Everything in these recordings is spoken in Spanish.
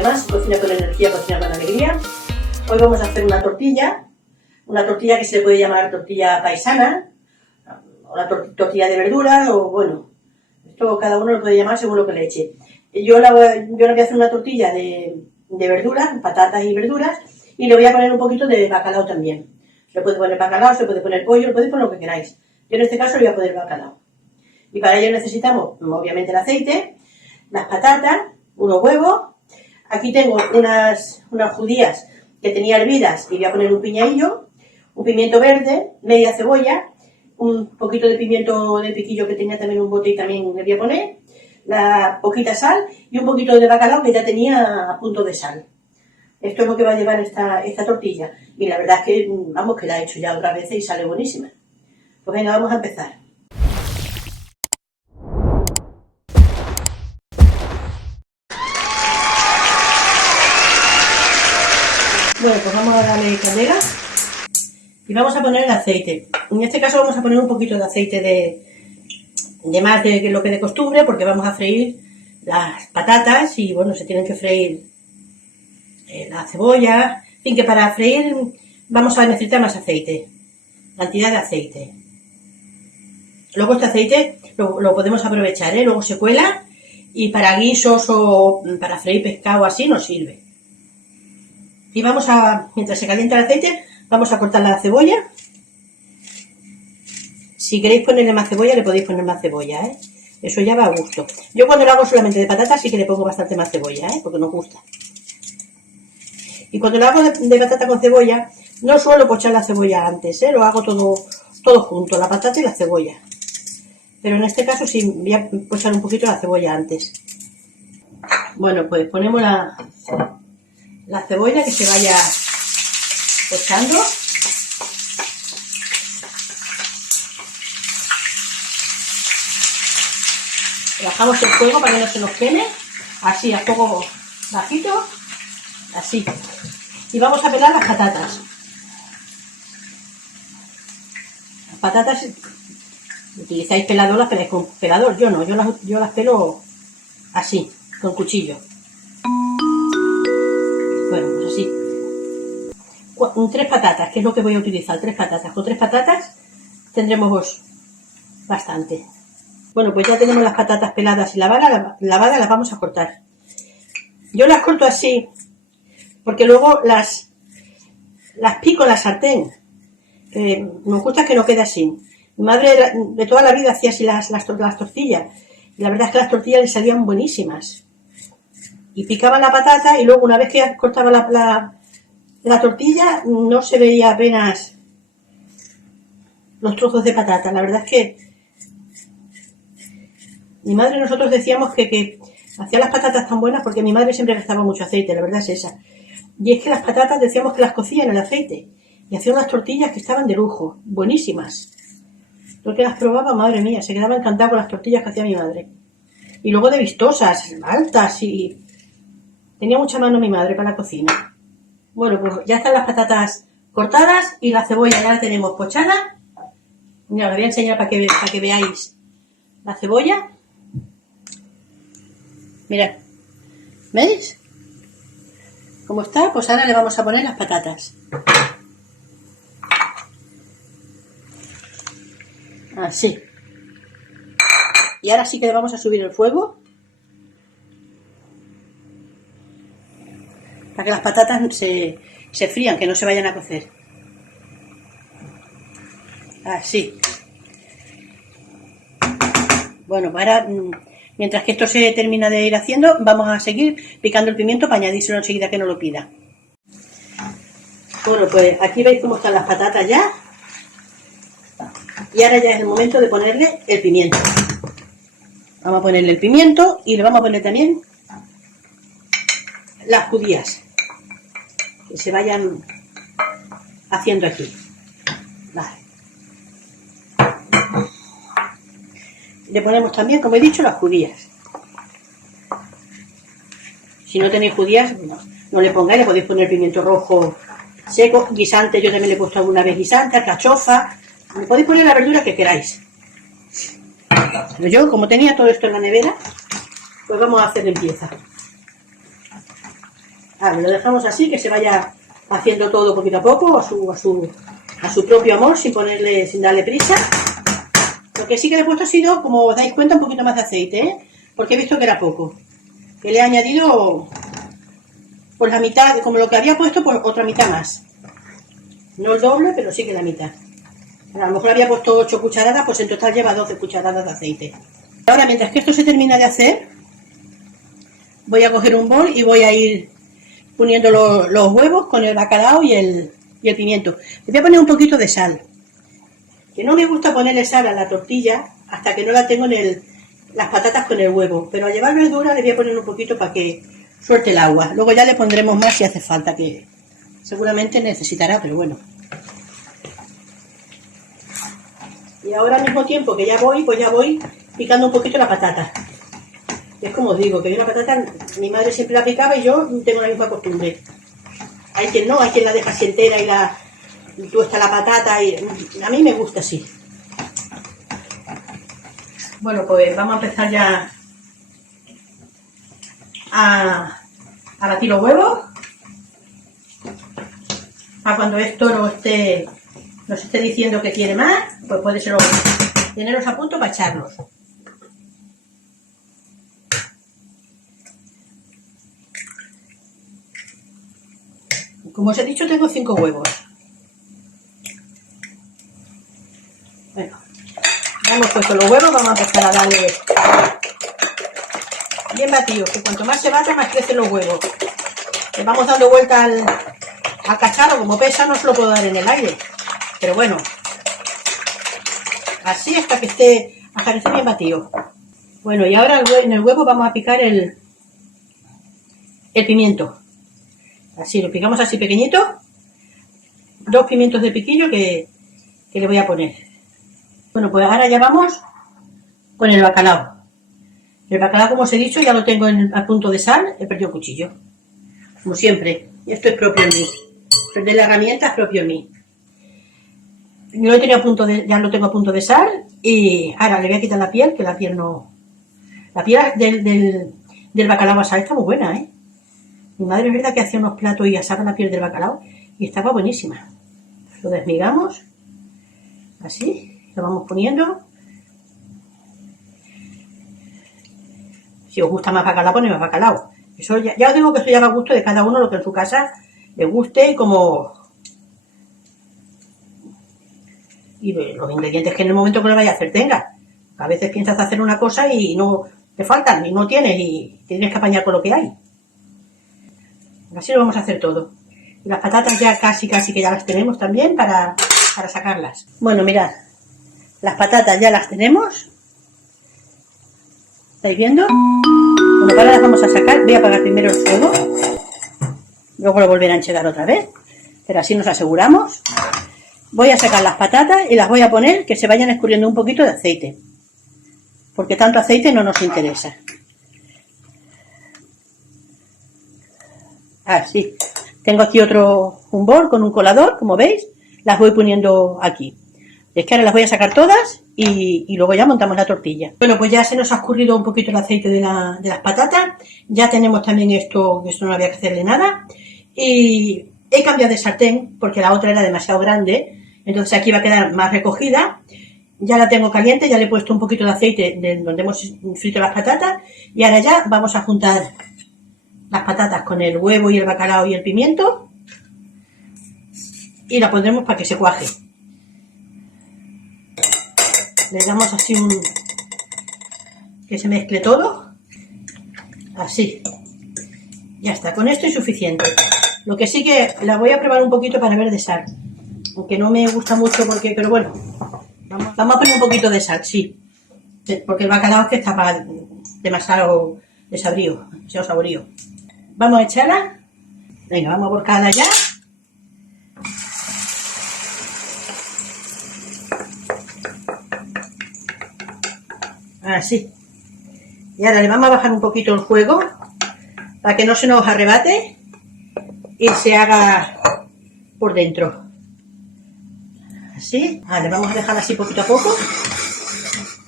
día más. Cocina con energía, cocina con alegría. Hoy vamos a hacer una tortilla que se le puede llamar tortilla paisana, o la tortilla de verduras, o bueno, esto cada uno lo puede llamar según lo que le eche. Yo le voy a hacer una tortilla de verduras, patatas y verduras, y le voy a poner un poquito de bacalao también. Se puede poner bacalao, se puede poner pollo, le podéis poner lo que queráis. Yo en este caso le voy a poner bacalao. Y para ello necesitamos, obviamente, el aceite, las patatas, unos huevos. Aquí tengo unas judías que tenía hervidas y voy a poner un piñadillo, un pimiento verde, media cebolla, un poquito de pimiento de piquillo que tenía también un bote y también le voy a poner, la poquita sal y un poquito de bacalao que ya tenía a punto de sal. Esto es lo que va a llevar esta tortilla. Y la verdad es que, vamos, que la he hecho ya otras veces y sale buenísima. Pues venga, vamos a empezar. Bueno, pues vamos a darle candela y vamos a poner el aceite. En este caso vamos a poner un poquito de aceite de más de lo que de costumbre, porque vamos a freír las patatas y bueno, se tienen que freír la cebolla. En fin, que para freír vamos a necesitar más aceite, cantidad de aceite. Luego este aceite lo podemos aprovechar, luego se cuela y para guisos o para freír pescado así nos sirve. Y vamos mientras se calienta el aceite, vamos a cortar la cebolla. Si queréis ponerle más cebolla, le podéis poner más cebolla, Eso ya va a gusto. Yo cuando lo hago solamente de patatas sí que le pongo bastante más cebolla, porque nos gusta. Y cuando lo hago de patata con cebolla, no suelo pochar la cebolla antes, Lo hago todo junto, la patata y la cebolla. Pero en este caso sí voy a pochar un poquito la cebolla antes. Bueno, pues ponemos la cebolla que se vaya pochando. Bajamos el fuego para que no se nos queme, así a fuego bajito, así. Y vamos a pelar las patatas. Las patatas, si utilizáis pelador, las peláis con pelador. Yo no, yo las pelo así, con cuchillo. Bueno, pues así. 3 patatas, que es lo que voy a utilizar, 3 patatas. Con 3 patatas tendremos bastante. Bueno, pues ya tenemos las patatas peladas y lavadas, las vamos a cortar. Yo las corto así, porque luego las pico en la sartén. Me gusta que no quede así. Mi madre de toda la vida hacía así las tortillas. Y la verdad es que las tortillas le salían buenísimas. Y picaba la patata y luego una vez que cortaba la tortilla no se veía apenas los trozos de patata. La verdad es que mi madre, nosotros decíamos que hacía las patatas tan buenas porque mi madre siempre gastaba mucho aceite, la verdad es esa. Y es que las patatas decíamos que las cocía en el aceite y hacía unas tortillas que estaban de lujo, buenísimas. Lo que las probaba, madre mía, se quedaba encantada con las tortillas que hacía mi madre. Y luego de vistosas, altas y... Tenía mucha mano mi madre para la cocina. Bueno, pues ya están las patatas cortadas y la cebolla ya la tenemos pochada. Mira, os voy a enseñar para que veáis la cebolla. Mirad, ¿veis? ¿Cómo está? Pues ahora le vamos a poner las patatas. Así. Y ahora sí que le vamos a subir el fuego para que las patatas se frían, que no se vayan a cocer. Así. Bueno, pues ahora, mientras que esto se termina de ir haciendo, vamos a seguir picando el pimiento para añadírselo enseguida que no lo pida. Bueno, pues aquí veis cómo están las patatas ya. Y ahora ya es el momento de ponerle el pimiento. Vamos a ponerle el pimiento y le vamos a poner también las judías que se vayan haciendo aquí. Vale. Le ponemos también, como he dicho, las judías. Si no tenéis judías, no le pongáis, le podéis poner pimiento rojo seco, guisante, yo también le he puesto alguna vez guisante, alcachofa, le podéis poner la verdura que queráis. Pero yo, como tenía todo esto en la nevera, pues vamos a hacer limpieza. Lo dejamos así, que se vaya haciendo todo poquito a poco, a su propio amor, sin darle prisa. Lo que sí que le he puesto ha sido, como os dais cuenta, un poquito más de aceite, ¿eh? Porque he visto que era poco. Que le he añadido pues la mitad, como lo que había puesto, pues otra mitad más. No el doble, pero sí que la mitad. A lo mejor había puesto 8 cucharadas, pues en total lleva 12 cucharadas de aceite. Ahora, mientras que esto se termina de hacer, voy a coger un bol y voy a ir poniendo los huevos con el bacalao y el pimiento. Le voy a poner un poquito de sal. Que no me gusta ponerle sal a la tortilla hasta que no la tengo en las patatas con el huevo. Pero al llevar verdura le voy a poner un poquito para que suelte el agua. Luego ya le pondremos más si hace falta, que seguramente necesitará, pero bueno. Y ahora al mismo tiempo que ya voy picando un poquito la patata. Y es como os digo, que yo la patata, mi madre siempre la picaba y yo tengo la misma costumbre. Hay quien no, hay quien la deja así entera y tuesta la patata, y a mí me gusta así. Bueno, pues vamos a empezar ya a batir los huevos. Para cuando esto nos esté diciendo que quiere más, pues puede ser tenerlos a punto para echarlos. Como os he dicho, tengo 5 huevos. Bueno, ya hemos puesto los huevos, vamos a empezar a darle bien batidos, que cuanto más se bata, más crecen los huevos. Le vamos dando vuelta al cacharro, como pesa, no se lo puedo dar en el aire. Pero bueno, así hasta que esté bien batido. Bueno, y ahora en el huevo vamos a picar el pimiento. Así, lo picamos así pequeñito. 2 pimientos de piquillo que le voy a poner. Bueno, pues ahora ya vamos con el bacalao. El bacalao, como os he dicho, ya lo tengo a punto de sal. He perdido el cuchillo. Como siempre. Y esto es propio en mí. Perder la herramienta es propio en mí. Yo ya lo tengo a punto de sal. Y ahora le voy a quitar la piel, que la piel no... La piel del bacalao asado está muy buena, ¿eh? Mi madre es verdad que hacía unos platos y asaba la piel del bacalao y estaba buenísima. Lo desmigamos, así, lo vamos poniendo. Si os gusta más bacalao, poned más bacalao. Eso ya os digo que eso ya va a gusto de cada uno, lo que en su casa le guste, y los ingredientes que en el momento que lo vaya a hacer tenga. A veces piensas hacer una cosa y no te faltan, y no tienes, y tienes que apañar con lo que hay. Así lo vamos a hacer todo. Y las patatas ya casi que ya las tenemos también para sacarlas. Bueno, mirad, las patatas ya las tenemos. ¿Estáis viendo? Bueno, ahora las vamos a sacar. Voy a apagar primero el fuego. Luego lo volveré a enchegar otra vez. Pero así nos aseguramos. Voy a sacar las patatas y las voy a poner que se vayan escurriendo un poquito de aceite. Porque tanto aceite no nos interesa. Así. Tengo aquí un bol con un colador, como veis. Las voy poniendo aquí. Es que ahora las voy a sacar todas y luego ya montamos la tortilla. Bueno, pues ya se nos ha escurrido un poquito el aceite de las patatas. Ya tenemos también esto no había que hacerle nada. Y he cambiado de sartén porque la otra era demasiado grande. Entonces aquí va a quedar más recogida. Ya la tengo caliente, ya le he puesto un poquito de aceite de donde hemos frito las patatas. Y ahora ya vamos a juntar las patatas con el huevo y el bacalao y el pimiento y la pondremos para que se cuaje. Le damos así que se mezcle todo, así. Ya está, con esto es suficiente. Lo que sí que la voy a probar un poquito para ver de sal, aunque no me gusta mucho pero bueno, vamos a poner un poquito de sal, sí, porque el bacalao es que está demasiado desabrido, demasiado saborío. Vamos a echarla. Venga, vamos a volcarla ya. Así. Y ahora le vamos a bajar un poquito el fuego para que no se nos arrebate y se haga por dentro. Así. Ahora le vamos a dejar así poquito a poco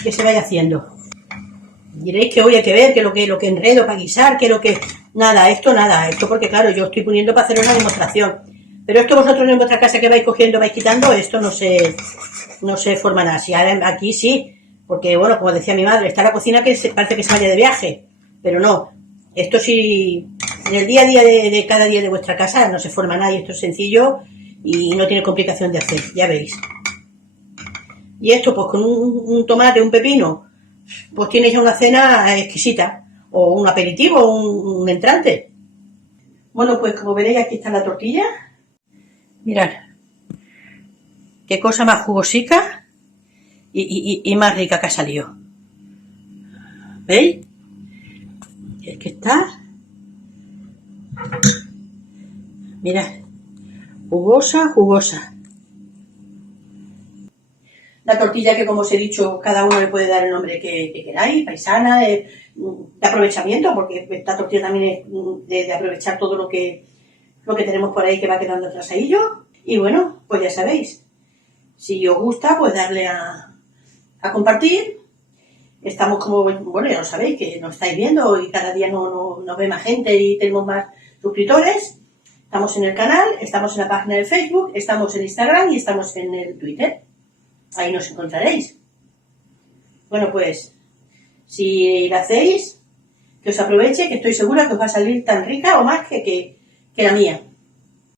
que se vaya haciendo. Diréis que hoy hay que ver que lo que enredo para guisar, que lo que... Nada, esto porque claro, yo estoy poniendo para hacer una demostración. Pero esto vosotros en vuestra casa que vais cogiendo, vais quitando, esto no se forma nada. Si ahora aquí sí, porque bueno, como decía mi madre, está la cocina que parece que se vaya de viaje, pero no. Esto sí, en el día a día de cada día de vuestra casa no se forma nada y esto es sencillo y no tiene complicación de hacer, ya veis. Y esto pues con un tomate, un pepino, pues tienes ya una cena exquisita, o un aperitivo, un entrante. Bueno, pues como veréis aquí está la tortilla. Mirad, qué cosa más jugosica y más rica que ha salido. ¿Veis? Es que está... Mirad, jugosa, jugosa. La tortilla que, como os he dicho, cada uno le puede dar el nombre que queráis, paisana, de aprovechamiento, porque esta tortilla también es de aprovechar todo lo que tenemos por ahí que va quedando tras ello. Y bueno, pues ya sabéis, si os gusta, pues darle a compartir. Estamos como, bueno, ya lo sabéis, que nos estáis viendo y cada día nos ve más gente y tenemos más suscriptores. Estamos en el canal, estamos en la página de Facebook, estamos en Instagram y estamos en el Twitter. Ahí nos encontraréis. Bueno, pues, si la hacéis, que os aproveche, que estoy segura que os va a salir tan rica o más que la mía.